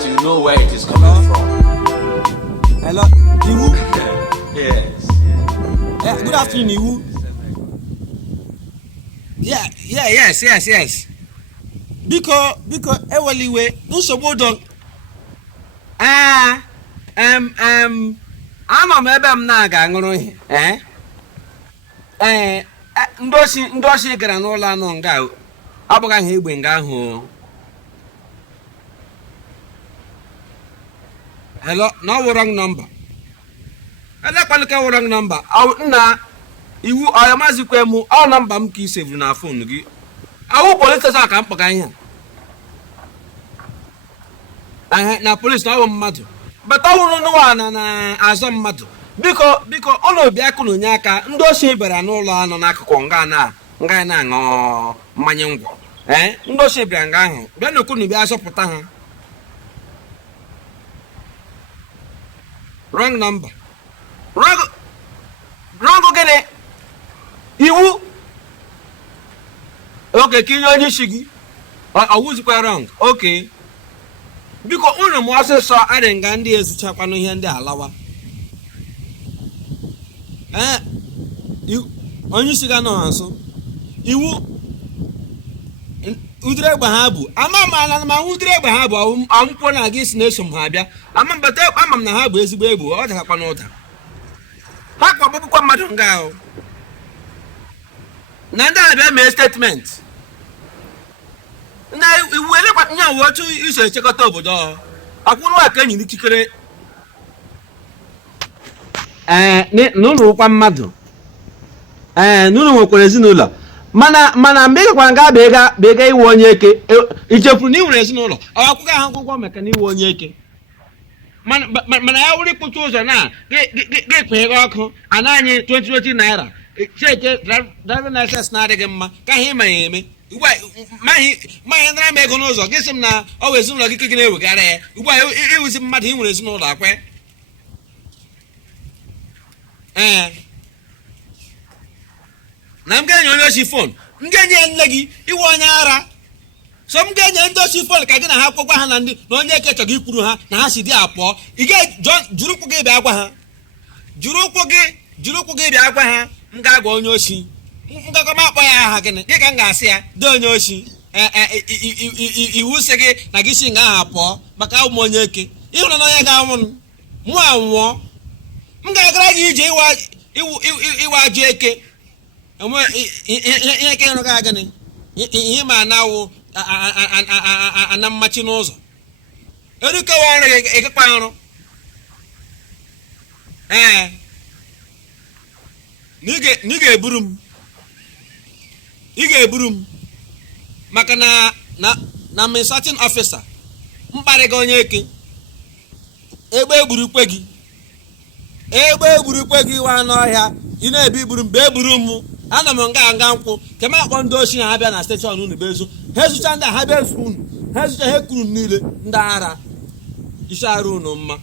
that you know where it is coming from. Hello, Iwu. Yes. Good afternoon, Iwu. Yes. Biko, eweliwe, nsogbu dọ. Ama m ebe m na-aga ṅụrụ ihe. Ndị osi gara n'ụlọ anọ nga abụghị ahụ egbe nga ahụ. Hello, no wrong number. Elekwanụka wrong number. Nna Iwu ọyamazikwe mụ ọ nọmba m ka isevuru na fon gị. Awụ police station ka m kpọga ihe a. Na police na ọwụ mmadụ. Bata ọwụrụ n'ụwa na azọ mmadụ. Biko ụlọ bịa kụrụ nye aka ndị osi bịara n'ụlọ anọ n'akụkụ nga na-aṅụ mmanya ngwọ. Ndị osi bịara nga ahụ bịa n'okunu bịa zọpụta ha. Wrong number. Wrong gịnị? Iwu. Okay, ka inye onye isi gị. Ọwụzikwa wrong. Okay. Biko unu m ọsịsọ adị nga ndị ezuchakwanụ ihe ndị alawa. Onye isi ga nọ nso. Iwu. Udiri egbe ha bụ. Ama ma udiri egbe ha bụ ọmụkwọ na gị si na-eso m ha abịa. Ama m na ha bụ ezigbo egbe. Ọ dakakwa n'ụda. Ha kpọgbukwa mmadụ nga ahụ. Na ndị abịa mee statement. Na iwu elekwa nye awụ otu iso echekọta obodo. Akwụrụ aka enyi n'ikikere. N'ụlọ ụkwa mmadụ. N'ụlọ nwekwara ezinụlọ. Mana mgbe ị gakwara nga bega iwe onye eke. Ichefuru na ị nwere ezinụlọ. Ọ akwụkwọ ahụ akwụkwọ maka na iwe onye eke. Mana ya wụrụ ịkpụcha ụzọ na gị kpeghe ọkụ ana anyị 20 naira. Cheke driving license na-adịghị mma ka ihe ma ya eme. Maghị nara m ego n'ụzọ gị sị m na ọ wụ ezinụlọ gị gị na-ewegara ya. Ugbu a iwuzi mmadụ ị nwere ezinụlọ akwe. Na m ga-enye onye osi fon. M ga-enye nne gị iwe onye ara. So m ga-enye ndị osi fon ka gị na ha kwụgwa ha na onye eke chọrọ ikwuru ha na ha si dị apụọ. Ị ga-jụrụ ụkwụ gị bịa gwa ha. Jụrụ ụkwụ gị bịa gwa ha. M ga-agwa onye osi. Ngakọma akpọ ya aha gịnị dịka m ga-asị ya dị onye osi. Iwu sị gị na gị si nga aha pụọ maka ụmụ onye eke. Ịhụrụ na onye ga-anwụ mụ anwụọ. M ga-agara gị ije iwe ajọ eke. Ihe eke ịrụ ga gịnị ihe ma na-awụ ana mmachi n'ụzọ. Erukewa ọrụ ekekwa ọrụ. Na ị ga-eburu m maka na administrating officer mkparịga onye eke egbe egburukwe gị wa n'ọhịa ị na-ebi iburu m bee eburu m ana m nga nkwụ kema akpọ ndị ochi ha bịa na steshọn unu bezu ha ezucha ndị ha bịa ezu unu ha ezucha ha ekuru niile ndị ara isi arụ unu mma